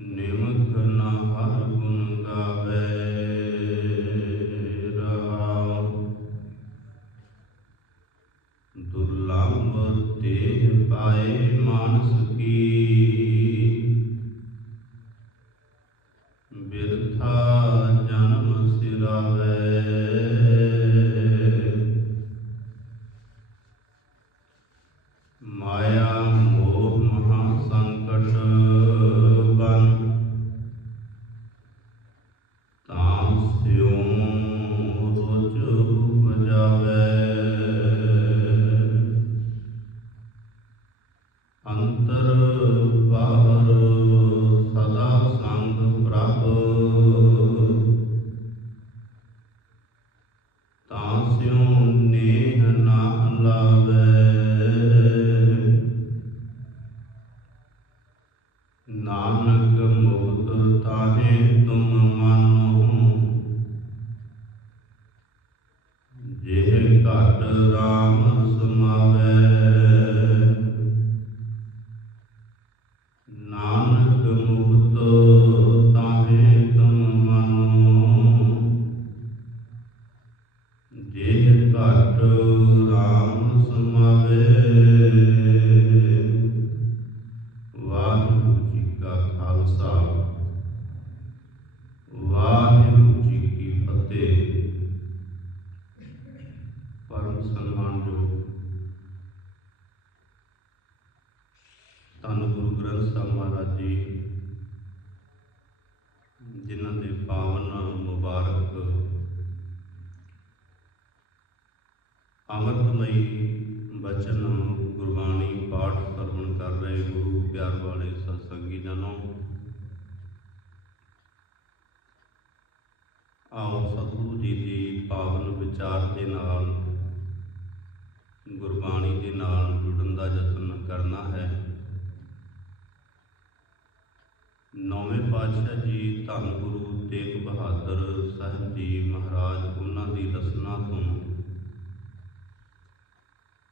new ਅੰਤਰ ਜਿਹ ਰਾਮ ਸਮਾਵੇ ਵਾਹਿਗੁਰੂ ਜੀ ਕਾ ਖਾਲਸਾ ਵਾਹਿਗੁਰੂ ਜੀ ਕੀ ਫਤਿਹ ਪਰਮ ਸਨਮਾਨਯੋਗ ਧੰਨ ਗੁਰੂ ਗ੍ਰੰਥ ਸਾਹਿਬ ਮਹਾਰਾਜ ਜੀ ਜਿਨ੍ਹਾਂ ਦੇ ਪਾਵਨ ਮੁਬਾਰਕ ਅੰਮ੍ਰਿਤਮਈ ਬਚਨ ਗੁਰਬਾਣੀ ਪਾਠ ਸਰਵਣ ਕਰ ਰਹੇ ਗੁਰੂ ਪਿਆਰ ਵਾਲੇ ਸਤਸੰਗੀ ਜਨੋ ਆਓ ਸਤਿਗੁਰੂ ਜੀ ਦੀ ਪਾਵਨ ਵਿਚਾਰ ਦੇ ਨਾਲ, ਗੁਰਬਾਣੀ ਦੇ ਨਾਲ ਜੁੜਨ ਦਾ ਯਤਨ ਕਰਨਾ ਹੈ। ਨੌਵੇਂ ਪਾਤਸ਼ਾਹ ਜੀ ਧੰਨ ਗੁਰੂ ਤੇਗ ਬਹਾਦਰ ਸਾਹਿਬ ਜੀ ਮਹਾਰਾਜ, ਉਹਨਾਂ ਦੀ ਰਸਨਾ ਤੋਂ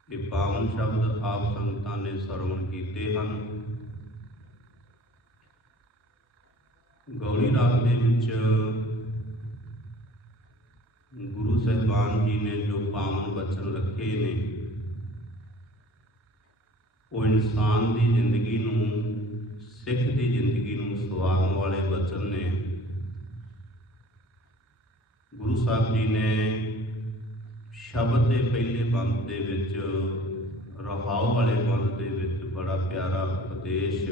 ਇਹ ਪਾਵਨ ਸ਼ਬਦ ਆਪ ਸੰਗਤਾਂ ਨੇ ਸਰਵਣ ਕੀਤੇ ਹਨ। ਗੌੜੀ ਰਾਗ ਦੇ ਵਿੱਚ ਗੁਰੂ ਸਾਹਿਬਾਨ ਜੀ ਨੇ ਜੋ ਪਾਵਨ ਬਚਨ ਰੱਖੇ ਨੇ, ਉਹ ਇਨਸਾਨ ਦੀ ਜ਼ਿੰਦਗੀ ਨੂੰ, ਸਿੱਖ ਦੀ ਜ਼ਿੰਦਗੀ ਨੂੰ ਸਵਾਰਨ ਵਾਲੇ ਬਚਨ ਨੇ। ਗੁਰੂ ਸਾਹਿਬ ਜੀ ਨੇ ਸ਼ਬਦ ਦੇ ਪਹਿਲੇ ਬੰਦ ਦੇ ਵਿੱਚ, ਰਹਾਉ ਵਾਲੇ ਬੰਦ ਦੇ ਵਿੱਚ ਬੜਾ ਪਿਆਰਾ ਉਪਦੇਸ਼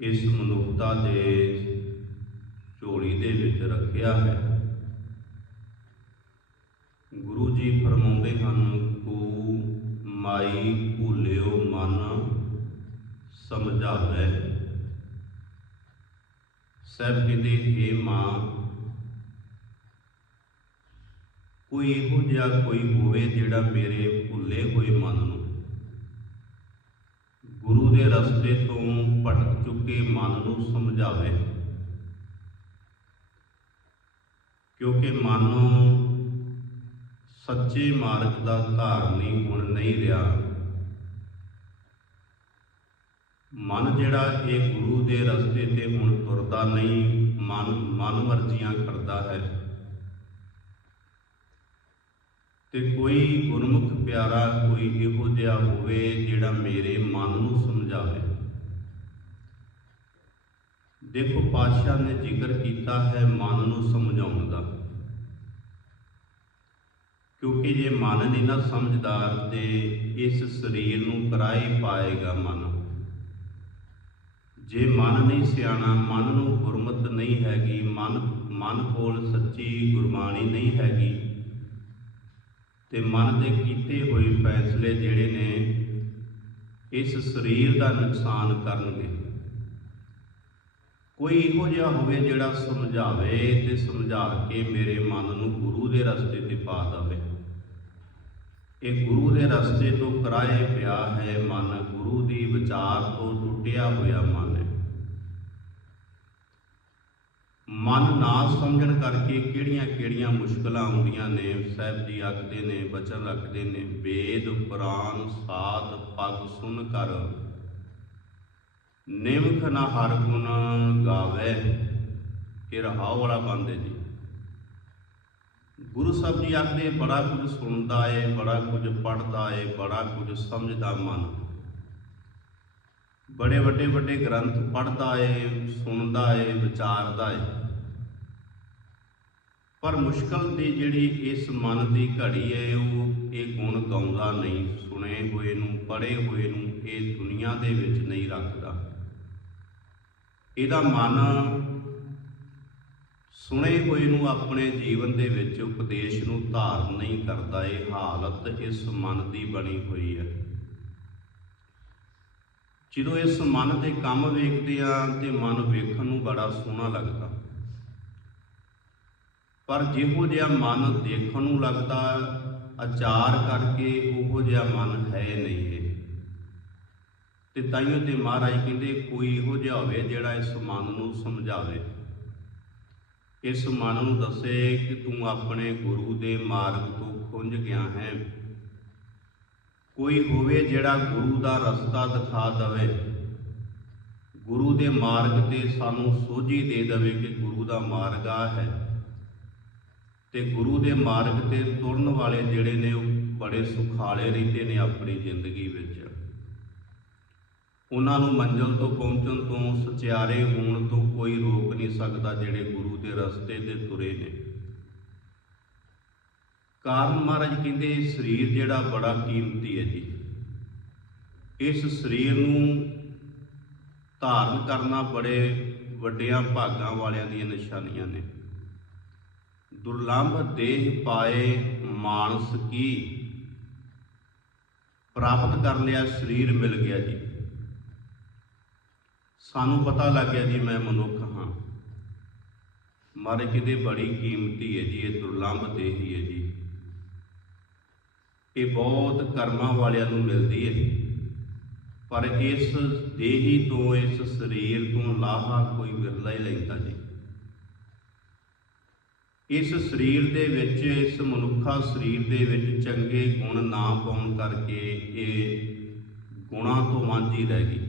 ਇਸ ਮਨੁੱਖਤਾ ਦੇ ਝੋਲੀ ਦੇ ਵਿੱਚ ਰੱਖਿਆ ਹੈ। ਗੁਰੂ ਜੀ ਫਰਮਾਉਂਦੇ ਹਨ, ਕੋ ਮਾਈ ਭੂਲਿਓ ਮਨ, ਸਮਝਾਵੇ। ਸਭ ਕਹਿੰਦੇ हे ਮਾਂ, ਕੋਈ ਇਹੋ ਜਿਹਾ ਕੋਈ ਹੋਵੇ ਜਿਹੜਾ ਮੇਰੇ ਭੁੱਲੇ ਹੋਏ ਮਨ ਨੂੰ ਗੁਰੂ ਦੇ ਰਸਤੇ ਤੋਂ ਭਟਕ ਚੁੱਕੇ ਮਨ ਨੂੰ ਸਮਝਾਵੇ। ਕਿਉਂਕਿ ਮਨ ਸੱਚੇ ਮਾਰਗ ਦਾ ਧਾਰਨੀ ਹੁਣ ਨਹੀਂ ਰਿਹਾ। ਮਨ ਜਿਹੜਾ ਇਹ ਗੁਰੂ ਦੇ ਰਸਤੇ ਤੇ ਹੁਣ ਤੁਰਦਾ ਨਹੀਂ, ਮਨ ਮਨ ਮਰਜ਼ੀਆਂ ਕਰਦਾ ਹੈ। ਤੇ ਕੋਈ ਗੁਰਮੁਖ ਪਿਆਰਾ ਕੋਈ ਇਹੋ ਜਿਹਾ ਹੋਵੇ ਜਿਹੜਾ ਮੇਰੇ ਮਨ ਨੂੰ ਸਮਝਾਵੇ। ਦੇਖੋ, ਪਾਤਸ਼ਾਹ ਨੇ ਜ਼ਿਕਰ ਕੀਤਾ ਹੈ ਮਨ ਨੂੰ ਸਮਝਾਉਣ ਦਾ। ਕਿਉਂਕਿ ਜੇ ਮਨ ਨਹੀਂ ਨਾ ਸਮਝਦਾਰ, ਤੇ ਇਸ ਸਰੀਰ ਨੂੰ ਕਰਾਏ ਪਾਏਗਾ ਮਨ। ਜੇ ਮਨ ਨਹੀਂ ਸਿਆਣਾ, ਮਨ ਨੂੰ ਗੁਰਮਤ ਨਹੀਂ ਹੈਗੀ, ਮਨ ਮਨ ਕੋਲ ਸੱਚੀ ਗੁਰਬਾਣੀ ਨਹੀਂ ਹੈਗੀ, ਤੇ ਮਨ ਦੇ ਕੀਤੇ ਹੋਏ ਫੈਸਲੇ ਜਿਹੜੇ ਨੇ, ਇਸ ਸਰੀਰ ਦਾ ਨੁਕਸਾਨ ਕਰਨਗੇ। ਕੋਈ ਇਹੋ ਜਿਹਾ ਹੋਵੇ ਜਿਹੜਾ ਸਮਝਾਵੇ ਤੇ ਸਮਝਾ ਕੇ ਮੇਰੇ ਮਨ ਨੂੰ ਗੁਰੂ ਦੇ ਰਸਤੇ ਤੇ ਪਾ ਦੇਵੇ। ਇਹ ਗੁਰੂ ਦੇ ਰਸਤੇ ਤੋਂ ਕਰਾਏ ਪਿਆ ਹੈ ਮਨ, ਗੁਰੂ ਦੀ ਵਿਚਾਰ ਤੋਂ ਟੁੱਟਿਆ ਹੋਇਆ ਮਨ ਹੈ। ਮਨ ਨਾ ਸਮਝਣ ਕਰਕੇ ਕਿਹੜੀਆਂ-ਕਿਹੜੀਆਂ ਮੁਸ਼ਕਲਾਂ ਆਉਂਦੀਆਂ ਨੇ, ਸਾਹਿਬ ਜੀ ਆਖਦੇ ਨੇ, ਬਚਨ ਰੱਖਦੇ ਨੇ, ਵੇਦ ਪੁਰਾਨ ਸਾਧ ਪਗ ਸੁਨ ਕਰ ਨਿਮਖ ਨਾ ਹਰ ਗੁਣ ਗਾਵੇ ਇਹ ਰਹਾਉ ਵਾਲਾ ਬੰਦੇ ਜੀ। ਗੁਰੂ ਸਾਹਿਬ ਜੀ ਆਖਦੇ, ਬੜਾ ਕੁਝ ਸੁਣਦਾ ਏ, ਬੜਾ ਕੁਝ ਪੜਦਾ ਏ, ਬੜਾ ਕੁਝ ਸਮਝਦਾ ਮਨ। ਬੜੇ ਵੱਡੇ ਵੱਡੇ ਗ੍ਰੰਥ ਪੜਦਾ ਏ, ਸੁਣਦਾ ਏ, ਵਿਚਾਰਦਾ ਏ। ਪਰ ਮੁਸ਼ਕਲ ਦੀ ਜਿਹੜੀ ਇਸ ਮਨ ਦੀ ਘੜੀ ਹੈ ਉਹ ਇਹ ਗੁਣ ਗਾਉਂਦਾ ਨਹੀਂ, ਸੁਣੇ ਹੋਏ ਨੂੰ, ਪੜ੍ਹੇ ਹੋਏ ਨੂੰ, ਇਹ ਦੁਨੀਆ ਦੇ ਵਿੱਚ ਨਹੀਂ ਰੱਖਦਾ। ਇਹਦਾ ਮਨ ਸੁਣੇ ਹੋਏ ਨੂੰ ਆਪਣੇ ਜੀਵਨ ਦੇ ਵਿੱਚ ਉਪਦੇਸ਼ ਨੂੰ ਧਾਰਨ ਨਹੀਂ ਕਰਦਾ, ਇਹ ਹਾਲਤ ਇਸ ਮਨ ਦੀ ਬਣੀ ਹੋਈ ਹੈ। ਜਦੋਂ ਇਸ ਮਨ ਦੇ ਕੰਮ ਵੇਖਦੇ ਆ ਤੇ ਮਨ ਵੇਖਣ ਨੂੰ ਬੜਾ ਸੋਹਣਾ ਲੱਗਦਾ। ਪਰ ਜਿਹੋ ਜਿਹਾ ਮਨ ਦੇਖਣ ਨੂੰ ਲੱਗਦਾ, ਆਚਾਰ ਕਰਕੇ ਉਹੋ ਜਿਹਾ ਮਨ ਹੈ ਨਹੀਂ। ਇਹ ਤੇ ਤਾਈਓ ਤੇ ਮਹਾਰਾਜ ਕਹਿੰਦੇ, ਕੋਈ ਇਹੋ ਜਿਹਾ ਹੋਵੇ ਜਿਹੜਾ ਇਸ ਮਨ ਨੂੰ ਸਮਝਾਵੇ। ਇਸ ਮਨ ਨੂੰ ਦੱਸੇ ਕਿ ਤੂੰ ਆਪਣੇ ਗੁਰੂ ਦੇ ਮਾਰਗ ਤੋਂ ਖੁੰਝ ਗਿਆ ਹੈ। ਕੋਈ ਹੋਵੇ ਜਿਹੜਾ ਗੁਰੂ ਦਾ ਰਸਤਾ ਦਿਖਾ ਦਵੇ। ਗੁਰੂ ਦੇ ਮਾਰਗ ਤੇ ਸਾਨੂੰ ਸੋਝੀ ਦੇ ਦਵੇ ਕਿ ਗੁਰੂ ਦਾ ਮਾਰਗ ਆ ਹੈ। ਤੇ ਗੁਰੂ ਦੇ ਮਾਰਗ ਤੇ ਤੁਰਨ ਵਾਲੇ ਜਿਹੜੇ ਨੇ ਉਹ ਬੜੇ ਸੁਖਾਲੇ ਰਹਿੰਦੇ ਨੇ ਆਪਣੀ ਜ਼ਿੰਦਗੀ ਵਿੱਚ। ਉਹਨਾਂ ਨੂੰ ਮੰਜ਼ਲ ਤੋਂ ਪਹੁੰਚਣ ਤੋਂ ਸਚਿਆਰੇ ਹੋਣ ਤੋਂ ਕੋਈ ਰੋਕ ਨਹੀਂ ਸਕਦਾ ਜਿਹੜੇ ਗੁਰੂ ਦੇ ਰਸਤੇ ਤੇ ਤੁਰੇ ਨੇ। ਕਾਰਨ ਮਹਾਰਾਜ ਕਹਿੰਦੇ ਸਰੀਰ ਜਿਹੜਾ ਬੜਾ ਕੀਮਤੀ ਹੈ ਜੀ। ਇਸ ਸਰੀਰ ਨੂੰ ਧਾਰਨ ਕਰਨਾ ਬੜੇ ਵੱਡਿਆਂ ਭਾਗਾਂ ਵਾਲਿਆਂ ਦੀਆਂ ਨਿਸ਼ਾਨੀਆਂ ਨੇ। ਦੁਰਲੰਭ ਦੇਹ ਪਾਏ ਮਾਨਸ ਕੀ? ਪ੍ਰਾਪਤ ਕਰ ਲਿਆ, ਸਰੀਰ ਮਿਲ ਗਿਆ ਜੀ। ਸਾਨੂੰ ਪਤਾ ਲੱਗ ਗਿਆ ਜੀ, ਮੈਂ ਮਨੁੱਖ ਹਾਂ। ਮਾਰੇ ਕਿਤੇ ਬੜੀ ਕੀਮਤੀ ਹੈ ਜੀ, ਇਹ ਦੁਰਲੰਭ ਦੇਹ ਹੈ ਜੀ। ਇਹ ਬਹੁਤ ਕਰਮਾਂ ਵਾਲਿਆਂ ਨੂੰ ਮਿਲਦੀ ਹੈ ਪਰ ਇਸ ਦੇਹੀ ਤੋਂ, ਇਸ ਸਰੀਰ ਤੋਂ ਲਾਹਾ ਕੋਈ ਵਿਰਲਾ ਹੀ ਲੈਂਦਾ ਜੀ। ਇਸ ਸਰੀਰ ਦੇ ਵਿੱਚ, ਇਸ ਮਨੁੱਖਾ ਸਰੀਰ ਦੇ ਵਿੱਚ ਚੰਗੇ ਗੁਣ ਨਾ ਪਾਉਣ ਕਰਕੇ ਇਹ ਗੁਣਾਂ ਤੋਂ ਵਾਂਝੀ ਰਹਿ ਗਈ।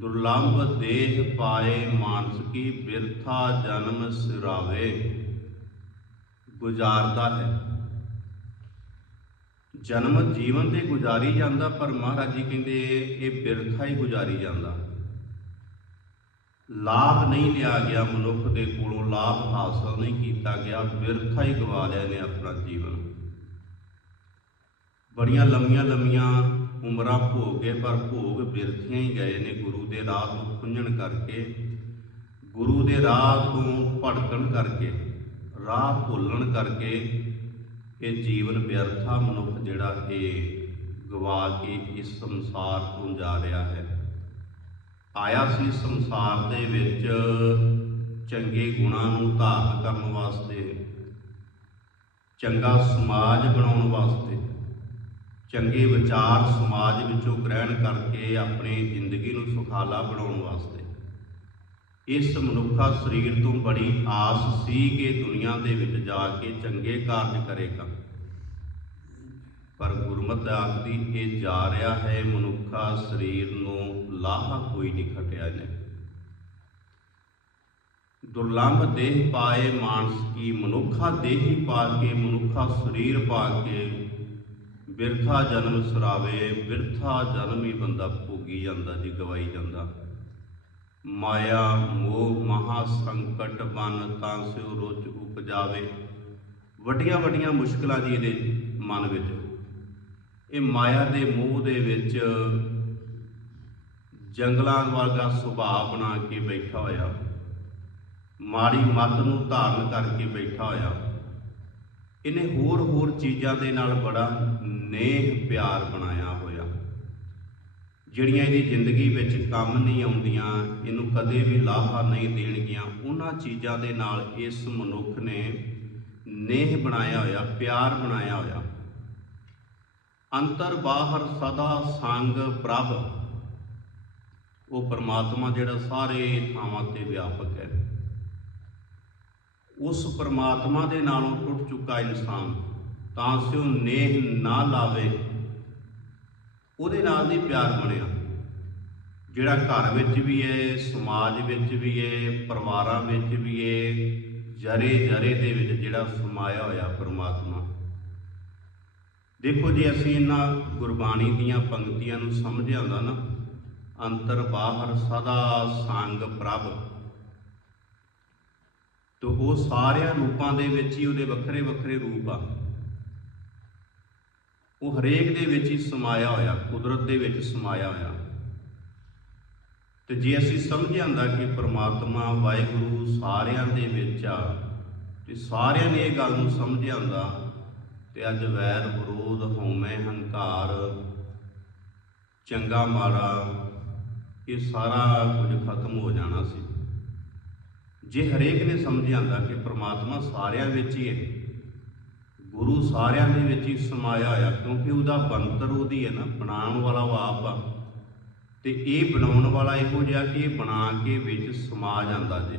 ਦੁਰਲੰਭ ਦੇਹ ਪਾਏ ਮਾਨਸ ਕੀ ਬਿਰਥਾ ਜਨਮ ਸਿਰਾਵੇ। ਗੁਜ਼ਾਰਦਾ ਹੈ। ਜਨਮ ਜੀਵਨ ਤੇ ਗੁਜ਼ਾਰੀ ਜਾਂਦਾ, ਪਰ ਮਹਾਰਾਜ ਜੀ ਕਹਿੰਦੇ ਇਹ ਬਿਰਥਾ ਹੀ ਗੁਜ਼ਾਰੀ ਜਾਂਦਾ। ਲਾਭ ਨਹੀਂ ਲਿਆ ਗਿਆ, ਮਨੁੱਖ ਦੇ ਕੋਲੋਂ ਲਾਭ ਹਾਸਲ ਨਹੀਂ ਕੀਤਾ ਗਿਆ, ਬਿਰਥਾ ਹੀ ਗਵਾ ਲਿਆ ਨੇ ਆਪਣਾ ਜੀਵਨ। ਬੜੀਆਂ ਲੰਮੀਆਂ ਲੰਮੀਆਂ ਉਮਰਾਂ ਭੋਗ ਗਏ ਪਰ ਭੋਗ ਬਿਰਥੀਆਂ ਹੀ ਗਏ ਨੇ ਗੁਰੂ ਦੇ ਰਾਹ ਤੋਂ ਖੁੰਝਣ ਕਰਕੇ, ਗੁਰੂ ਦੇ ਰਾਹ ਤੋਂ ਭਟਕਣ ਕਰਕੇ, ਰਾਹ ਭੁੱਲਣ ਕਰਕੇ ਇਹ ਜੀਵਨ ਵਿਅਰਥਾ ਮਨੁੱਖ ਜਿਹੜਾ ਇਹ ਗਵਾ ਕੇ ਇਸ ਸੰਸਾਰ ਤੋਂ ਜਾ ਰਿਹਾ ਹੈ। ਆਇਆ ਸੀ ਸੰਸਾਰ ਦੇ ਵਿੱਚ ਚੰਗੇ ਗੁਣਾਂ ਨੂੰ ਧਾਰਨ ਕਰਨ ਵਾਸਤੇ, ਚੰਗਾ ਸਮਾਜ ਬਣਾਉਣ ਵਾਸਤੇ। ਚੰਗੇ ਵਿਚਾਰ ਸਮਾਜ ਵਿੱਚੋਂ ਗ੍ਰਹਿਣ ਕਰਕੇ ਆਪਣੀ ਜ਼ਿੰਦਗੀ ਨੂੰ ਸੁਖਾਲਾ ਬਣਾਉਣ ਵਾਸਤੇ। ਇਸ ਮਨੁੱਖਾ ਸਰੀਰ ਤੋਂ ਬੜੀ ਆਸ ਸੀ ਕਿ ਦੁਨੀਆ ਦੇ ਵਿੱਚ ਜਾ ਕੇ ਚੰਗੇ ਕਾਰਜ ਕਰੇਗਾ। ਪਰ ਗੁਰਮਤ ਆਖਦੀ, ਇਹ ਜਾ ਰਿਹਾ ਹੈ, ਮਨੁੱਖਾ ਸਰੀਰ ਨੂੰ ਲਾਹਾ ਕੋਈ ਨਹੀਂ ਖਟਿਆ ਨੇ ਦੁਰਲੰਭ ਦੇਹ ਪਾਏ ਮਾਨਸ ਕੀ, ਮਨੁੱਖਾ ਦੇਹੀ ਪਾ ਕੇ, ਮਨੁੱਖਾ ਸਰੀਰ ਪਾ ਕੇ ਬਿਰਥਾ ਜਨਮ ਸਰਾਵੇ, ਬਿਰਥਾ ਜਨਮ ਹੀ ਬੰਦਾ ਭੋਗੀ ਜਾਂਦਾ ਜੀ, ਗਵਾਈ ਜਾਂਦਾ। ਮਾਇਆ, ਮੋਹ, ਮਹਾ ਸੰਕਟ ਬਨ ਤਾਂ ਸਿਉ ਰੁਚ ਉਪਜਾਵੇ। ਵੱਡੀਆਂ ਵੱਡੀਆਂ ਮੁਸ਼ਕਲਾਂ ਜੀ ਇਹਦੇ ਮਨ ਵਿੱਚ। ਇਹ ਮਾਇਆ ਦੇ ਮੋਹ ਦੇ ਵਿੱਚ ਜੰਗਲਾਂ ਵਰਗਾ ਸੁਭਾਅ ਬਣਾ ਕੇ ਬੈਠਾ ਹੋਇਆ। ਮਾੜੀ ਮੱਤ ਨੂੰ ਧਾਰਨ ਕਰਕੇ ਬੈਠਾ ਹੋਇਆ। ਇਹਨੇ ਹੋਰ ਹੋਰ ਚੀਜ਼ਾਂ ਦੇ ਨਾਲ ਬੜਾ ਨੇਹ ਪਿਆਰ ਬਣਾਇਆ ਹੋਇਆ। ਜਿਹੜੀਆਂ ਇਹਦੀ ਜ਼ਿੰਦਗੀ ਵਿੱਚ ਕੰਮ ਨਹੀਂ ਆਉਂਦੀਆਂ, ਇਹਨੂੰ ਕਦੇ ਵੀ ਲਾਹਾ ਨਹੀਂ ਦੇਣਗੀਆਂ, ਉਹਨਾਂ ਚੀਜ਼ਾਂ ਦੇ ਨਾਲ ਇਸ ਮਨੁੱਖ ਨੇ ਨੇਹ ਬਣਾਇਆ ਹੋਇਆ, ਪਿਆਰ ਬਣਾਇਆ ਹੋਇਆ। ਅੰਤਰ ਬਾਹਰ ਸਦਾ ਸੰਗ ਪ੍ਰਭ। ਉਹ ਪਰਮਾਤਮਾ ਜਿਹੜਾ ਸਾਰੇ ਥਾਵਾਂ ਤੇ ਵਿਆਪਕ ਹੈ। ਉਸ ਪਰਮਾਤਮਾ ਦੇ ਨਾਲੋਂ ਟੁੱਟ ਚੁੱਕਾ ਇਨਸਾਨ। ਤਾਂ ਸਿਓ ਨੇਹ ਨਾ ਲਾਵੇ। ਉਹਦੇ ਨਾਲ ਨਹੀਂ ਪਿਆਰ ਬਣਿਆ। ਜਿਹੜਾ ਘਰ ਵਿੱਚ ਵੀ ਹੈ ਸਮਾਜ ਵਿੱਚ ਵੀ ਹੈ ਪਰਿਵਾਰਾਂ ਵਿੱਚ ਵੀ ਹੈ ਜਰੇ ਜਰੇ ਦੇ ਵਿੱਚ ਜਿਹੜਾ ਸਮਾਇਆ ਹੋਇਆ ਪਰਮਾਤਮਾ। ਦੇਖੋ ਜੇ ਅਸੀਂ ਇਹਨਾਂ ਗੁਰਬਾਣੀ ਦੀਆਂ ਪੰਕਤੀਆਂ ਨੂੰ ਸਮਝਿਆ ਹੁੰਦਾ ਨਾ, ਅੰਤਰ ਬਾਹਰ ਸਦਾ ਸੰਗ ਪ੍ਰਭ। ਤੇ ਉਹ ਸਾਰਿਆਂ ਰੂਪਾਂ ਦੇ ਵਿੱਚ ਹੀ ਉਹਦੇ ਵੱਖਰੇ ਵੱਖਰੇ ਰੂਪ ਆ। ਉਹ ਹਰੇਕ ਦੇ ਵਿੱਚ ਹੀ ਸਮਾਇਆ ਹੋਇਆ, ਕੁਦਰਤ ਦੇ ਵਿੱਚ ਸਮਾਇਆ ਹੋਇਆ। ਤੇ ਜੇ ਅਸੀਂ ਸਮਝ ਜਾਂਦਾ ਕਿ ਪ੍ਰਮਾਤਮਾ, ਵਾਹਿਗੁਰੂ ਸਾਰਿਆਂ ਦੇ ਵਿੱਚ ਆ, ਤੇ ਸਾਰਿਆਂ ਨੇ ਇਹ ਗੱਲ ਨੂੰ ਸਮਝ ਆਂਦਾ ਤੇ ਅੱਜ ਵੈਰ ਵਿਰੋਧ, ਹਉਮੈ ਹੰਕਾਰ, ਚੰਗਾ ਮਾੜਾ, ਇਹ ਸਾਰਾ ਕੁਝ ਖਤਮ ਹੋ ਜਾਣਾ ਸੀ। ਜੇ ਹਰੇਕ ਨੇ ਸਮਝ ਆਂਦਾ ਕਿ ਪ੍ਰਮਾਤਮਾ ਸਾਰਿਆਂ ਵਿੱਚ ਹੀ ਹੈ ਗੁਰੂ ਸਾਰਿਆਂ ਦੇ ਵਿੱਚ ਹੀ ਸਮਾਇਆ ਹੋਇਆ, ਕਿਉਂਕਿ ਉਹਦਾ ਬੰਤਰ ਉਹਦੀ ਹੈ ਨਾ, ਬਣਾਉਣ ਵਾਲਾ ਉਹ ਆਪ ਆ। ਤੇ ਇਹ ਬਣਾਉਣ ਵਾਲਾ ਇਹੋ ਜਿਹਾ ਕਿ ਇਹ ਬਣਾ ਕੇ ਵਿੱਚ ਸਮਾ ਜਾਂਦਾ ਜੇ।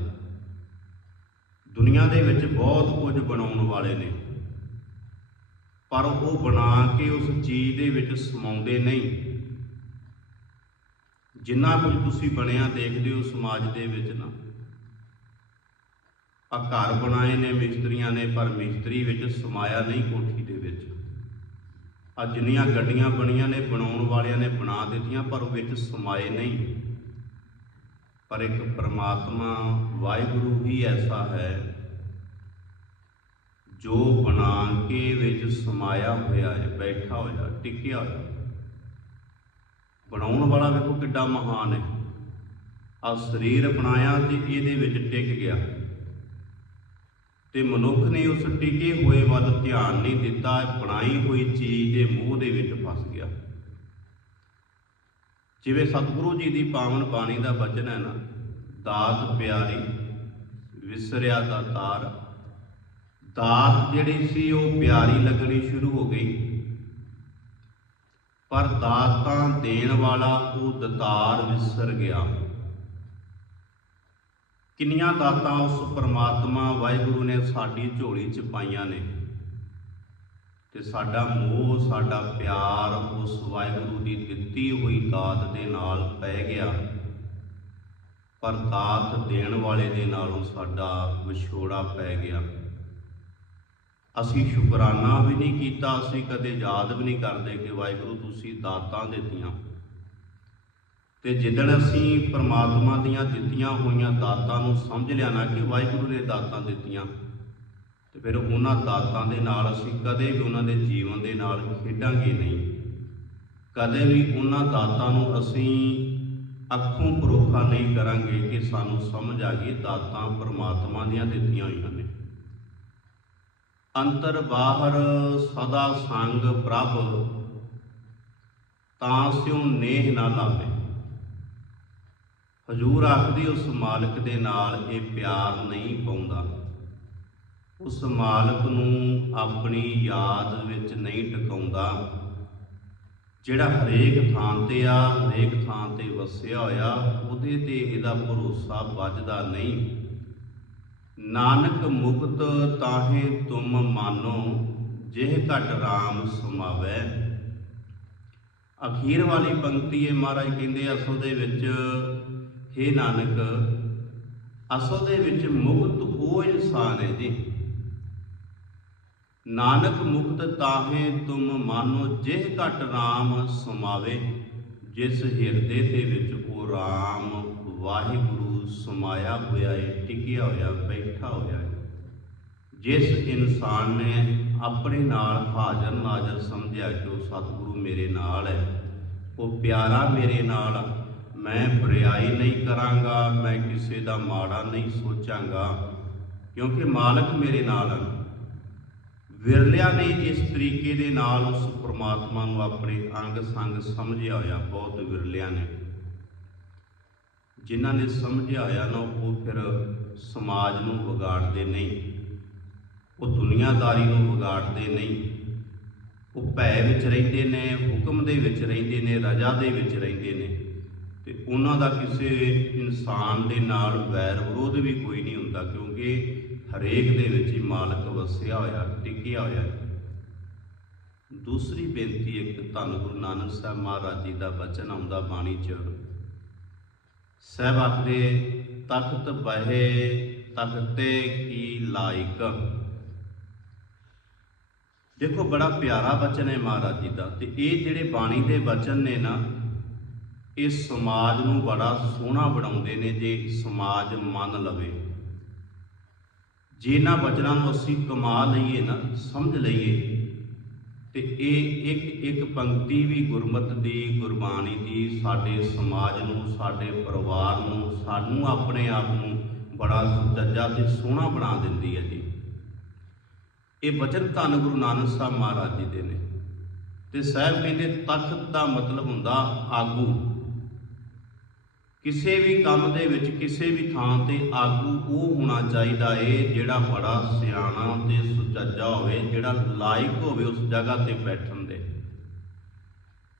ਦੁਨੀਆ ਦੇ ਵਿੱਚ ਬਹੁਤ ਕੁਝ ਬਣਾਉਣ ਵਾਲੇ ਨੇ, ਪਰ ਉਹ ਬਣਾ ਕੇ ਉਸ ਚੀਜ਼ ਦੇ ਵਿੱਚ ਸਮਾਉਂਦੇ ਨਹੀਂ। ਜਿੰਨਾ ਕੁਝ ਤੁਸੀਂ ਬਣਿਆ ਦੇਖਦੇ ਹੋ ਸਮਾਜ ਦੇ ਵਿੱਚ ਨਾ ਆ ਘਰ ਬਣਾਏ ਨੇ, ਮਿਸਤਰੀਆਂ ਨੇ, ਪਰ ਮਿਸਤਰੀ ਵਿੱਚ ਸਮਾਇਆ ਨਹੀਂ ਕੋਠੀ ਦੇ ਵਿੱਚ। ਆ ਜਿੰਨੀਆਂ ਗੱਡੀਆਂ ਬਣੀਆਂ ਨੇ, ਬਣਾਉਣ ਵਾਲਿਆਂ ਨੇ ਬਣਾ ਦਿੱਤੀਆਂ, ਪਰ ਉਹ ਵਿੱਚ ਸਮਾਏ ਨਹੀਂ। ਪਰ ਇੱਕ ਪਰਮਾਤਮਾ, ਵਾਹਿਗੁਰੂ ਹੀ ਐਸਾ ਹੈ, ਜੋ ਬਣਾ ਕੇ ਵਿੱਚ ਸਮਾਇਆ ਹੋਇਆ ਹੈ, ਬੈਠਾ ਹੋਇਆ, ਟਿਕਿਆ ਹੋਇਆ। ਬਣਾਉਣ ਵਾਲਾ ਵੇਖੋ ਕਿੱਡਾ ਮਹਾਨ ਹੈ। ਆ ਸਰੀਰ ਬਣਾਇਆ ਤੇ ਇਹਦੇ ਵਿੱਚ ਟਿਕ ਗਿਆ। ਤੇ ਮਨੁੱਖ ਨੇ ਉਸ ਟਿਕੇ ਹੋਏ ਵੱਲ ਧਿਆਨ ਨਹੀਂ ਦਿੱਤਾ, ਬਣਾਈ ਹੋਈ ਚੀਜ਼ ਦੇ ਮੂੰਹ ਦੇ ਵਿੱਚ ਫਸ ਗਿਆ। ਜਿਵੇਂ ਸਤਿਗੁਰੂ ਜੀ ਦੀ ਪਾਵਨ ਬਾਣੀ ਦਾ ਬਚਨ ਹੈ ਨਾ ਦਾਤ ਪਿਆਰੀ, ਵਿਸਰਿਆ ਦਾ ਤਾਰ। ਦਾਤ ਜਿਹੜੀ ਸੀ ਉਹ ਪਿਆਰੀ ਲੱਗਣੀ ਸ਼ੁਰੂ ਹੋ ਗਈ। ਪਰ ਦਾਤਾਂ ਦੇਣ ਵਾਲਾ ਉਹ ਦਤਾਰ ਵਿਸਰ ਗਿਆ। ਕਿੰਨੀਆਂ ਦਾਤਾਂ ਉਸ ਪਰਮਾਤਮਾ ਵਾਹਿਗੁਰੂ ਨੇ ਸਾਡੀ ਝੋਲੀ 'ਚ ਪਾਈਆਂ ਨੇ? ਤੇ ਸਾਡਾ ਮੋਹ, ਸਾਡਾ ਪਿਆਰ ਉਸ ਵਾਹਿਗੁਰੂ ਦੀ ਦਿੱਤੀ ਹੋਈ ਦਾਤ ਦੇ ਨਾਲ ਪੈ ਗਿਆ। ਪਰ ਦਾਤ ਦੇਣ ਵਾਲੇ ਦੇ ਨਾਲੋਂ ਸਾਡਾ ਵਿਛੋੜਾ ਪੈ ਗਿਆ। ਅਸੀਂ ਸ਼ੁਕਰਾਨਾ ਵੀ ਨਹੀਂ ਕੀਤਾ, ਅਸੀਂ ਕਦੇ ਯਾਦ ਵੀ ਨਹੀਂ ਕਰਦੇ ਕਿ ਵਾਹਿਗੁਰੂ ਤੁਸੀਂ ਦਾਤਾਂ ਦਿੱਤੀਆਂ। ਤੇ ਜਿੱਦਣ ਅਸੀਂ ਪ੍ਰਮਾਤਮਾ ਦੀਆਂ ਦਿੱਤੀਆਂ ਹੋਈਆਂ ਦਾਤਾਂ ਨੂੰ ਸਮਝ ਲਿਆ ਨਾ ਕਿ ਵਾਹਿਗੁਰੂ ਨੇ ਦਾਤਾਂ ਦਿੱਤੀਆਂ, ਤੇ ਫਿਰ ਉਹਨਾਂ ਦਾਤਾਂ ਦੇ ਨਾਲ ਅਸੀਂ ਕਦੇ ਵੀ ਉਹਨਾਂ ਦੇ ਜੀਵਨ ਦੇ ਨਾਲ ਖੇਡਾਂਗੇ ਨਹੀਂ। ਕਦੇ ਵੀ ਉਹਨਾਂ ਦਾਤਾਂ ਨੂੰ ਅਸੀਂ ਅੱਖੋਂ ਪਰੋਖਾ ਨਹੀਂ ਕਰਾਂਗੇ ਕਿ ਸਾਨੂੰ ਸਮਝ ਆ ਗਈ ਦਾਤਾਂ ਪ੍ਰਮਾਤਮਾ ਦੀਆਂ ਦਿੱਤੀਆਂ ਹੋਈਆਂ ਨੇ। ਅੰਤਰ ਬਾਹਰ ਸਦਾ ਸੰਗ ਪ੍ਰਭ, ਤਾਂ ਸਿਉ ਨੇਹ ਨਾ ਲਾਵੇ। ਹਜੂਰ ਆਖਦੇ, ਉਸ ਮਾਲਕ ਦੇ ਨਾਲ ਇਹ ਪਿਆਰ ਨਹੀਂ ਪਾਉਂਦਾ। ਉਸ ਮਾਲਕ ਨੂੰ ਆਪਣੀ ਯਾਦ ਵਿੱਚ ਨਹੀਂ ਟਿਕਾਉਂਦਾ। ਜਿਹੜਾ ਹਰੇਕ ਥਾਂ ਤੇ ਆ, ਹਰੇਕ ਥਾਂ ਤੇ ਵਸਿਆ ਹੋਇਆ, ਉਹਦੇ ਤੇ ਇਹਦਾ ਭਰੋਸਾ ਵੱਜਦਾ ਨਹੀਂ। ਨਾਨਕ ਮੁਕਤ ਤਾਹੇ ਤੁਮ ਮਾਨੋ, ਜਿਹ ਘਟ RAM ਸਮਾਵੈ। ਅਖੀਰ ਵਾਲੀ ਪੰਕਤੀ ਇਹ ਮਹਾਰਾਜ ਕਹਿੰਦੇ ਅਸਲ ਦੇ ਵਿੱਚ हे ਨਾਨਕ, ਅਸਲ ਦੇ ਵਿੱਚ ਮੁਕਤ ਉਹ ਇਨਸਾਨ ਹੈ ਜੀ। ਨਾਨਕ ਮੁਕਤ ਤਾਹੇ ਤੁਮ ਮਾਨੋ, ਜਿਹ ਘਟ RAM ਸਮਾਵੇ, ਜਿਸ ਹਿਰਦੇ ਦੇ ਵਿੱਚ ਉਹ RAM ਵਾਹਿਗੁਰੂ ਸਮਾਇਆ ਹੋਇਆ ਹੈ, ਟਿਕਿਆ ਹੋਇਆ, ਬੈਠਾ ਹੋਇਆ ਹੈ। ਜਿਸ ਇਨਸਾਨ ਨੇ ਆਪਣੇ ਨਾਲ ਹਾਜ਼ਰ ਨਾਜ਼ਰ ਸਮਝਿਆ ਕਿ ਉਹ ਸਤਿਗੁਰੂ ਮੇਰੇ ਨਾਲ ਹੈ, ਉਹ ਪਿਆਰਾ ਮੇਰੇ ਨਾਲ ਮੈਂ ਬੁਰਾਈ ਨਹੀਂ ਕਰਾਂਗਾ, ਮੈਂ ਕਿਸੇ ਦਾ ਮਾੜਾ ਨਹੀਂ ਸੋਚਾਂਗਾ, ਕਿਉਂਕਿ ਮਾਲਕ ਮੇਰੇ ਨਾਲ ਹੈ ਵਿਰਲਿਆਂ ਨੇ ਇਸ ਤਰੀਕੇ ਦੇ ਨਾਲ ਉਸ ਪ੍ਰਮਾਤਮਾ ਨੂੰ ਆਪਣੇ ਅੰਗ ਸੰਗ ਸਮਝਿਆ ਹੋਇਆ, ਬਹੁਤ ਵਿਰਲਿਆਂ ਨੇ। ਜਿਨ੍ਹਾਂ ਨੇ ਸਮਝਿਆ ਹੋਇਆ ਨਾ, ਉਹ ਫਿਰ ਸਮਾਜ ਨੂੰ ਵਿਗਾੜਦੇ ਨਹੀਂ। ਉਹ ਦੁਨੀਆਦਾਰੀ ਨੂੰ ਵਿਗਾੜਦੇ ਨਹੀਂ। ਉਹ ਭੈ ਵਿੱਚ ਰਹਿੰਦੇ ਨੇ, ਹੁਕਮ ਦੇ ਵਿੱਚ ਰਹਿੰਦੇ ਨੇ, ਰਜਾ ਦੇ ਵਿੱਚ ਰਹਿੰਦੇ ਨੇ। ਤੇ ਉਹਨਾਂ ਦਾ ਕਿਸੇ ਇਨਸਾਨ ਦੇ ਨਾਲ ਵੈਰ ਵਿਰੋਧ ਵੀ ਕੋਈ ਨਹੀਂ ਹੁੰਦਾ, ਕਿਉਂਕਿ ਹਰੇਕ ਦੇ ਵਿੱਚ ਹੀ ਮਾਲਕ ਵਸਿਆ ਹੋਇਆ, ਟਿਕਿਆ ਹੋਇਆ ਦੂਸਰੀ ਬੇਨਤੀ ਇੱਕ, ਧੰਨ ਗੁਰੂ ਨਾਨਕ ਸਾਹਿਬ ਮਹਾਰਾਜ ਜੀ ਦਾ ਬਚਨ ਆਉਂਦਾ ਬਾਣੀ 'ਚ। ਸਹਿਬ ਆਖਦੇ ਤਖਤ ਬਹੇ ਤਖਤੇ ਕੀ ਲਾਇਕ। ਦੇਖੋ, ਬੜਾ ਪਿਆਰਾ ਬਚਨ ਹੈ ਮਹਾਰਾਜ ਜੀ ਦਾ, ਤੇ ਇਹ ਜਿਹੜੇ ਬਾਣੀ ਦੇ ਬਚਨ ਨੇ ਨਾ ਇਹ ਸਮਾਜ ਨੂੰ ਬੜਾ ਸੋਹਣਾ ਬਣਾਉਂਦੇ ਨੇ ਜੇ ਸਮਾਜ ਮੰਨ ਲਵੇ। ਜੇ ਇਹਨਾਂ ਬਚਨਾਂ ਨੂੰ ਅਸੀਂ ਕਮਾ ਲਈਏ ਨਾ, ਸਮਝ ਲਈਏ, ਤੇ ਇਹ ਇੱਕ ਇੱਕ ਪੰਕਤੀ ਵੀ ਗੁਰਮਤ ਦੀ, ਗੁਰਬਾਣੀ ਦੀ ਸਾਡੇ ਸਮਾਜ ਨੂੰ, ਸਾਡੇ ਪਰਿਵਾਰ ਨੂੰ, ਸਾਨੂੰ ਆਪਣੇ ਆਪ ਨੂੰ ਬੜਾ ਸੁਚੱਜਾ ਤੇ ਸੋਹਣਾ ਬਣਾ ਦਿੰਦੀ ਹੈ ਜੀ। ਇਹ ਬਚਨ ਧੰਨ ਗੁਰੂ ਨਾਨਕ ਸਾਹਿਬ ਮਹਾਰਾਜ ਜੀ ਦੇ ਨੇ। ਤੇ ਸਾਹਿਬ ਕਹਿੰਦੇ, ਤਖਤ ਦਾ ਮਤਲਬ ਹੁੰਦਾ ਆਗੂ। ਕਿਸੇ ਵੀ ਕੰਮ ਦੇ ਵਿੱਚ, ਕਿਸੇ ਵੀ ਥਾਂ ਤੇ ਆਗੂ ਉਹ ਹੋਣਾ ਚਾਹੀਦਾ ਏ, ਜਿਹੜਾ ਬੜਾ ਸਿਆਣਾ ਤੇ ਸੁਚੱਜਾ ਹੋਵੇ, ਜਿਹੜਾ ਲਾਇਕ ਹੋਵੇ ਉਸ ਜਗ੍ਹਾ ਤੇ ਬੈਠਣ ਦੇ।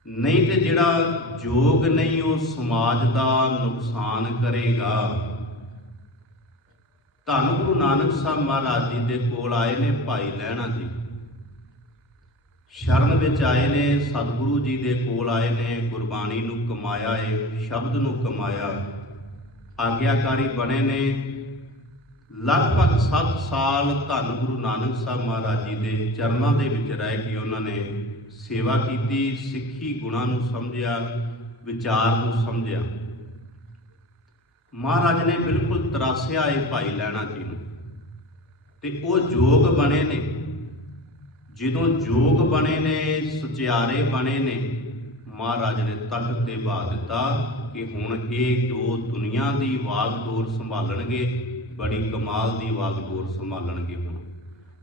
ਨਹੀਂ ਤੇ ਜਿਹੜਾ ਯੋਗ ਨਹੀਂ, ਉਹ ਸਮਾਜ ਦਾ ਨੁਕਸਾਨ ਕਰੇਗਾ। ਧੰਨ ਗੁਰੂ ਨਾਨਕ ਸਾਹਿਬ ਮਹਾਰਾਜ ਜੀ ਦੇ ਕੋਲ ਆਏ ਨੇ ਭਾਈ ਲਹਿਣਾ ਜੀ। ਸ਼ਰਨ ਵਿੱਚ ਆਏ ਨੇ, ਸਤਿਗੁਰੂ ਜੀ ਦੇ ਕੋਲ ਆਏ ਨੇ, ਗੁਰਬਾਣੀ ਨੂੰ ਕਮਾਇਆ ਏ, ਸ਼ਬਦ ਨੂੰ ਕਮਾਇਆ। ਆਗਿਆਕਾਰੀ ਬਣੇ ਨੇ। ਲਗਭਗ 7 ਸਾਲ ਧੰਨ ਗੁਰੂ ਨਾਨਕ ਸਾਹਿਬ ਮਹਾਰਾਜ ਜੀ ਦੇ ਚਰਨਾਂ ਦੇ ਵਿੱਚ ਰਹਿ ਕੇ ਉਹਨਾਂ ਨੇ ਸੇਵਾ ਕੀਤੀ, ਸਿੱਖੀ ਗੁਣਾਂ ਨੂੰ ਸਮਝਿਆ, ਵਿਚਾਰ ਨੂੰ ਸਮਝਿਆ। ਮਹਾਰਾਜ ਨੇ ਬਿਲਕੁਲ ਤਰਾਸਿਆ ਏ ਭਾਈ ਲੈਣਾ ਜੀ ਨੂੰ। ਤੇ ਉਹ ਜੋਗ ਬਣੇ ਨੇ। ਜਦੋਂ ਜੋਗ ਬਣੇ ਨੇ, ਸੁਚਿਆਰੇ ਬਣੇ ਨੇ, ਮਹਾਰਾਜ ਨੇ ਤਖਤ ਤੇ ਬਾ ਦਿੱਤਾ ਕਿ ਹੁਣ ਇਹ ਜੋ ਦੁਨੀਆ ਦੀ ਵਾਗਡੋਰ ਸੰਭਾਲਣਗੇ, ਬੜੀ ਕਮਾਲ ਦੀ ਵਾਗਡੋਰ ਸੰਭਾਲਣਗੇ ਹੁਣ।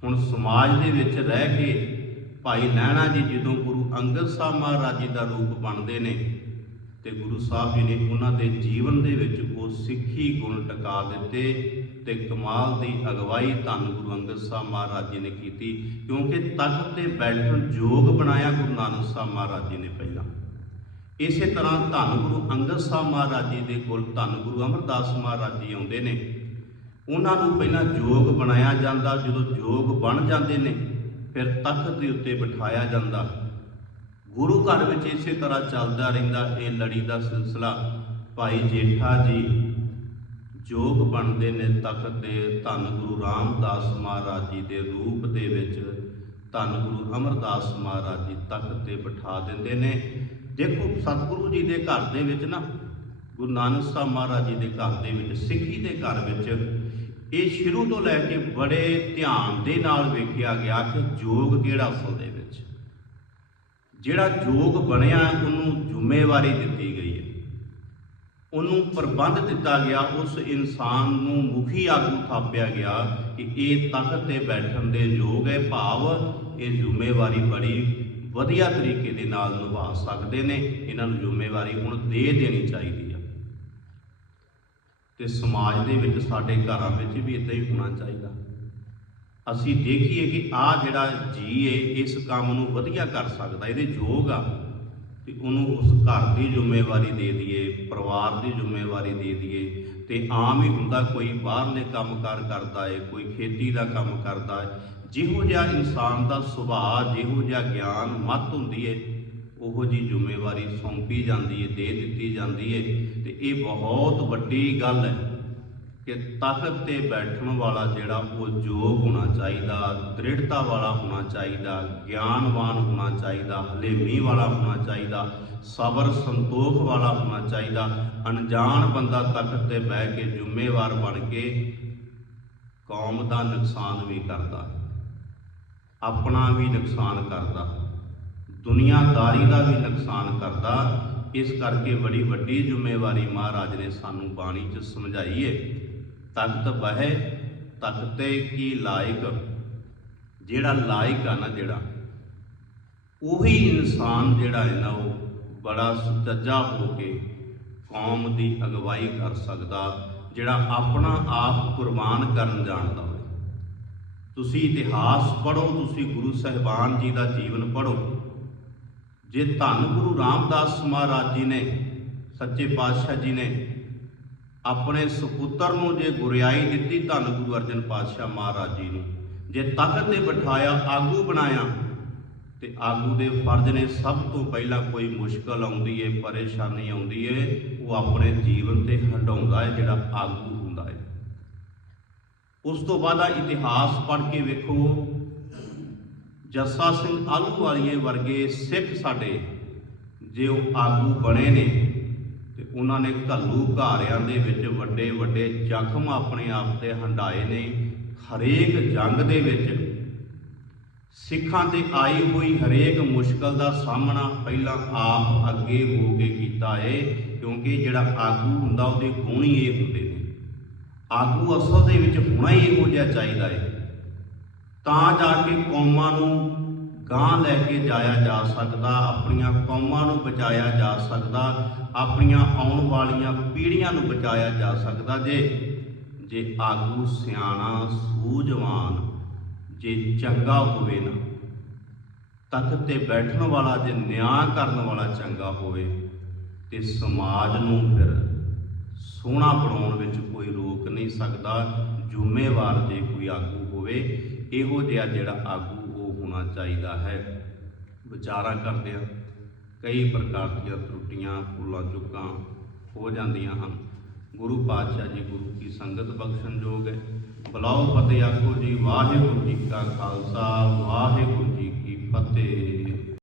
ਹੁਣ ਸਮਾਜ ਦੇ ਵਿੱਚ ਰਹਿ ਕੇ ਭਾਈ ਲਹਿਣਾ ਜੀ ਜਦੋਂ ਗੁਰੂ ਅੰਗਦ ਸਾਹਿਬ ਮਹਾਰਾਜ ਜੀ ਦਾ ਰੂਪ ਬਣਦੇ ਨੇ ਤੇ ਗੁਰੂ ਸਾਹਿਬ ਜੀ ਨੇ ਉਹਨਾਂ ਦੇ ਜੀਵਨ ਦੇ ਵਿੱਚ ਉਹ ਸਿੱਖੀ ਗੁਣ ਟਿਕਾ ਦਿੱਤੇ ਤੇ ਕਮਾਲ ਦੀ ਅਗਵਾਈ ਧੰਨ ਗੁਰੂ ਅੰਗਦ ਸਾਹਿਬ ਮਹਾਰਾਜ ਜੀ ਨੇ ਕੀਤੀ, ਕਿਉਂਕਿ ਤਖਤ ਤੇ ਬੈਠਣ ਯੋਗ ਬਣਾਇਆ ਗੁਰੂ ਨਾਨਕ ਸਾਹਿਬ ਮਹਾਰਾਜ ਜੀ ਨੇ ਪਹਿਲਾਂ। ਇਸੇ ਤਰ੍ਹਾਂ ਧੰਨ ਗੁਰੂ ਅੰਗਦ ਸਾਹਿਬ ਮਹਾਰਾਜ ਜੀ ਦੇ ਕੋਲ ਧੰਨ ਗੁਰੂ ਅਮਰਦਾਸ ਮਹਾਰਾਜ ਜੀ ਆਉਂਦੇ ਨੇ। ਉਹਨਾਂ ਨੂੰ ਪਹਿਲਾਂ ਯੋਗ ਬਣਾਇਆ ਜਾਂਦਾ, ਜਦੋਂ ਯੋਗ ਬਣ ਜਾਂਦੇ ਨੇ, ਫਿਰ ਤਖਤ ਦੇ ਉੱਤੇ ਬਿਠਾਇਆ ਜਾਂਦਾ। ਗੁਰੂ ਘਰ ਵਿੱਚ ਇਸੇ ਤਰ੍ਹਾਂ ਚੱਲਦਾ ਰਹਿੰਦਾ ਇਹ ਲੜੀ ਦਾ ਸਿਲਸਿਲਾ। ਭਾਈ ਜੇਠਾ ਜੀ ਜੋਗ ਬਣਦੇ ਨੇ ਤਖਤ ਦੇ ਧੰਨ ਗੁਰੂ ਰਾਮਦਾਸ ਮਹਾਰਾਜ ਜੀ ਦੇ ਰੂਪ ਦੇ ਵਿੱਚ, ਧੰਨ ਗੁਰੂ ਅਮਰਦਾਸ ਮਹਾਰਾਜ ਜੀ ਤਖਤ ਤੇ ਬਿਠਾ ਦਿੰਦੇ ਨੇ। ਦੇਖੋ, ਸਤਿਗੁਰੂ ਜੀ ਦੇ ਘਰ ਦੇ ਵਿੱਚ ਨਾ, ਗੁਰੂ ਨਾਨਕ ਸਾਹਿਬ ਮਹਾਰਾਜ ਜੀ ਦੇ ਘਰ ਦੇ ਵਿੱਚ, ਸਿੱਖੀ ਦੇ ਘਰ ਵਿੱਚ, ਇਹ ਸ਼ੁਰੂ ਤੋਂ ਲੈ ਕੇ ਬੜੇ ਧਿਆਨ ਦੇ ਨਾਲ ਵੇਖਿਆ ਗਿਆ ਕਿ ਜੋਗ ਕਿਹੜਾ ਅਸਲ ਦੇ ਵਿੱਚ। ਜਿਹੜਾ ਜੋਗ ਬਣਿਆ, ਉਹਨੂੰ ਜ਼ਿੰਮੇਵਾਰੀ ਦਿੱਤੀ ਗਈ ਉਹਨੂੰ ਪ੍ਰਬੰਧ ਦਿੱਤਾ ਗਿਆ, ਉਸ ਇਨਸਾਨ ਨੂੰ ਮੁਖੀ ਆਗੂ ਥਾਪਿਆ ਗਿਆ ਕਿ ਇਹ ਤਖਤ ਤੇ ਬੈਠਣ ਦੇ ਯੋਗ ਹੈ, ਭਾਵ ਇਹ ਜ਼ਿੰਮੇਵਾਰੀ ਬੜੀ ਵਧੀਆ ਤਰੀਕੇ ਦੇ ਨਾਲ ਨਿਭਾ ਸਕਦੇ ਨੇ, ਇਹਨਾਂ ਨੂੰ ਜ਼ਿੰਮੇਵਾਰੀ ਹੁਣ ਦੇ ਦੇਣੀ ਚਾਹੀਦੀ ਆ। ਤੇ ਸਮਾਜ ਦੇ ਵਿੱਚ, ਸਾਡੇ ਘਰਾਂ ਵਿੱਚ ਵੀ ਇਦਾਂ ਹੀ ਹੋਣਾ ਚਾਹੀਦਾ। ਅਸੀਂ ਦੇਖੀਏ ਕਿ ਆ ਜਿਹੜਾ ਜੀ ਏ ਇਸ ਕੰਮ ਨੂੰ ਵਧੀਆ ਕਰ ਸਕਦਾ, ਇਹਦੇ ਯੋਗ ਆ। ਤੇ ਉਹਨੂੰ ਉਸ ਘਰ ਦੀ ਜ਼ਿੰਮੇਵਾਰੀ ਦੇ ਦਈਏ, ਪਰਿਵਾਰ ਦੀ ਜ਼ਿੰਮੇਵਾਰੀ ਦੇ ਦਈਏ। ਤੇ ਆਮ ਹੀ ਹੁੰਦਾ ਕੋਈ ਬਾਹਰਲੇ ਕੰਮਕਾਰ ਕਰਦਾ ਏ, ਕੋਈ ਖੇਤੀ ਦਾ ਕੰਮ ਕਰਦਾ ਏ। ਜਿਹੋ ਜਿਹਾ ਇਨਸਾਨ ਦਾ ਸੁਭਾਅ, ਜਿਹੋ ਜਿਹਾ ਗਿਆਨ ਮਤ ਹੁੰਦੀ ਏ, ਉਹੋ ਜੀ ਜ਼ਿੰਮੇਵਾਰੀ ਸੌਂਪੀ ਜਾਂਦੀ ਏ, ਦੇ ਦਿੱਤੀ ਜਾਂਦੀ ਏ। ਤੇ ਇਹ ਬਹੁਤ ਵੱਡੀ ਗੱਲ ਹੈ ਕਿ ਤਖਤ ਤੇ ਬੈਠਣ ਵਾਲਾ ਜਿਹੜਾ ਉਹ ਯੋਗ ਹੋਣਾ ਚਾਹੀਦਾ, ਦ੍ਰਿੜਤਾ ਵਾਲਾ ਹੋਣਾ ਚਾਹੀਦਾ, ਗਿਆਨਵਾਨ ਹੋਣਾ ਚਾਹੀਦਾ, ਹਲੇਮੀ ਵਾਲਾ ਹੋਣਾ ਚਾਹੀਦਾ, ਸਬਰ ਸੰਤੋਖ ਵਾਲਾ ਹੋਣਾ ਚਾਹੀਦਾ, ਅਣਜਾਣ ਬੰਦਾ ਤਖਤ ਤੇ ਬਹਿ ਕੇ ਜ਼ਿੰਮੇਵਾਰ ਬਣ ਕੇ ਕੌਮ ਦਾ ਨੁਕਸਾਨ ਵੀ ਕਰਦਾ, ਆਪਣਾ ਵੀ ਨੁਕਸਾਨ ਕਰਦਾ, ਦੁਨੀਆਦਾਰੀ ਦਾ ਵੀ ਨੁਕਸਾਨ ਕਰਦਾ, ਇਸ ਕਰਕੇ ਬੜੀ ਵੱਡੀ ਜ਼ਿੰਮੇਵਾਰੀ ਮਹਾਰਾਜ ਨੇ ਸਾਨੂੰ ਬਾਣੀ 'ਚ ਸਮਝਾਈ ਏ। ਤਖਤ ਬਹਿ ਤਖਤੇ ਕੀ ਲਾਇਕ? ਜਿਹੜਾ ਲਾਇਕ ਆ ਨਾ ਜਿਹੜਾ, ਉਹੀ ਇਨਸਾਨ ਜਿਹੜਾ ਹੈ ਨਾ ਉਹ ਬੜਾ ਸੁਚੱਜਾ ਹੋ ਕੇ ਕੌਮ ਦੀ ਅਗਵਾਈ ਕਰ ਸਕਦਾ, ਜਿਹੜਾ ਆਪਣਾ ਆਪ ਕੁਰਬਾਨ ਕਰਨ ਜਾਣਦਾ ਹੋਵੇ। ਤੁਸੀਂ ਇਤਿਹਾਸ ਪੜ੍ਹੋ, ਤੁਸੀਂ ਗੁਰੂ ਸਾਹਿਬਾਨ ਜੀ ਦਾ ਜੀਵਨ ਪੜ੍ਹੋ। ਜੇ ਧੰਨ ਗੁਰੂ ਰਾਮਦਾਸ ਮਹਾਰਾਜ ਜੀ ਨੇ, ਸੱਚੇ ਪਾਤਸ਼ਾਹ ਜੀ ਨੇ ਆਪਣੇ ਸੁਪੁੱਤਰ ਨੂੰ ਜੇ ਗੁਰਿਆਈ ਦਿੱਤੀ ਧੰਨ ਗੁਰੂ ਅਰਜਨ ਪਾਤਸ਼ਾਹ ਮਹਾਰਾਜ ਜੀ ਨੂੰ। ਜੇ ਤਖਤ ਤੇ ਬਿਠਾਇਆ, ਆਗੂ ਬਣਾਇਆ, ਤੇ ਆਗੂ ਦੇ ਫਰਜ਼ ਨੇ ਸਭ ਤੋਂ ਪਹਿਲਾਂ ਕੋਈ ਮੁਸ਼ਕਲ ਆਉਂਦੀ ਏ, ਪਰੇਸ਼ਾਨੀ ਆਉਂਦੀ ਏ, ਉਹ ਆਪਣੇ ਜੀਵਨ ਤੇ ਹਟਾਉਂਦਾ ਹੈ ਜਿਹੜਾ ਆਗੂ ਹੁੰਦਾ ਹੈ ਉਸ ਤੋਂ ਬਾਅਦ ਆ ਇਤਿਹਾਸ ਪੜ੍ਹ ਕੇ ਵੇਖੋ। ਜੱਸਾ ਸਿੰਘ ਆਲੂ ਵਾਲੀਏ ਵਰਗੇ ਸਿੱਖ ਸਾਡੇ, ਜੇ ਉਹ ਆਗੂ ਬਣੇ ਨੇ ਤੇ ਉਹਨਾਂ ਨੇ ਘੱਲੂ ਘਾਰਿਆਂ ਦੇ ਵਿੱਚ ਵੱਡੇ ਵੱਡੇ ਜ਼ਖਮ ਆਪਣੇ ਆਪ ਤੇ ਹੰਡਾਏ ਨੇ। ਹਰੇਕ ਜੰਗ ਦੇ ਵਿੱਚ ਸਿੱਖਾਂ ਤੇ ਆਈ ਹੋਈ ਹਰੇਕ ਮੁਸ਼ਕਲ ਦਾ ਸਾਹਮਣਾ ਪਹਿਲਾਂ ਆਪ ਅੱਗੇ ਹੋ ਕੇ ਕੀਤਾ ਏ, ਕਿਉਂਕਿ ਜਿਹੜਾ ਆਗੂ ਹੁੰਦਾ ਉਹਦੇ ਗੁਣ ਹੀ ਇਹ ਹੁੰਦੇ ਨੇ। ਆਗੂ ਅਸਲ ਦੇ ਵਿੱਚ ਹੋਣਾ ਹੀ ਇਹੋ ਜਿਹਾ ਚਾਹੀਦਾ ਏ। ਤਾਂ ਜਾ ਕੇ ਕੌਮਾਂ ਨੂੰ ਗਾਂ ਲੈ ਕੇ ਜਾਇਆ ਜਾ ਸਕਦਾ, ਆਪਣੀਆਂ ਕੌਮਾਂ ਨੂੰ ਬਚਾਇਆ ਜਾ ਸਕਦਾ, ਆਪਣੀਆਂ ਆਉਣ ਵਾਲੀਆਂ ਪੀੜ੍ਹੀਆਂ ਨੂੰ ਬਚਾਇਆ ਜਾ ਸਕਦਾ ਜੇ ਜੇ ਆਗੂ ਸਿਆਣਾ ਸੂਝਵਾਨ, ਜੇ ਚੰਗਾ ਹੋਵੇ ਨਾ ਤਖਤ ਤੇ ਬੈਠਣ ਵਾਲਾ, ਜੇ ਨਿਆਂ ਕਰਨ ਵਾਲਾ ਚੰਗਾ ਹੋਵੇ, ਤੇ ਸਮਾਜ ਨੂੰ ਫਿਰ ਸੋਹਣਾ ਬਣਾਉਣ ਵਿੱਚ ਕੋਈ ਰੋਕ ਨਹੀਂ ਸਕਦਾ, ਜ਼ਿੰਮੇਵਾਰ ਜੇ ਕੋਈ ਆਗੂ ਹੋਵੇ, ਇਹੋ ਜਿਹਾ ਜਿਹੜਾ ਆਗੂ ਹੋਣਾ ਚਾਹੀਦਾ ਹੈ। ਵਿਚਾਰਾ ਕਰਦੇ ਆ ਕਈ ਪ੍ਰਕਾਰ ਦੀਆਂ ਤਰੁੱਟੀਆਂ ਭੁੱਲਾਂ ਚੁੱਕਾਂ ਹੋ ਜਾਂਦੀਆਂ ਹਨ। ਗੁਰੂ ਪਾਤਸ਼ਾਹ ਜੀ, ਗੁਰੂ ਕੀ ਸੰਗਤ ਬਖਸ਼ਣਯੋਗ ਹੈ। ਬੁਲਾਓ ਫਤਿਹ ਆਖੋ ਜੀ, ਵਾਹਿਗੁਰੂ ਜੀ ਕਾ ਖਾਲਸਾ, ਵਾਹਿਗੁਰੂ ਜੀ ਕੀ ਫਤਿਹ।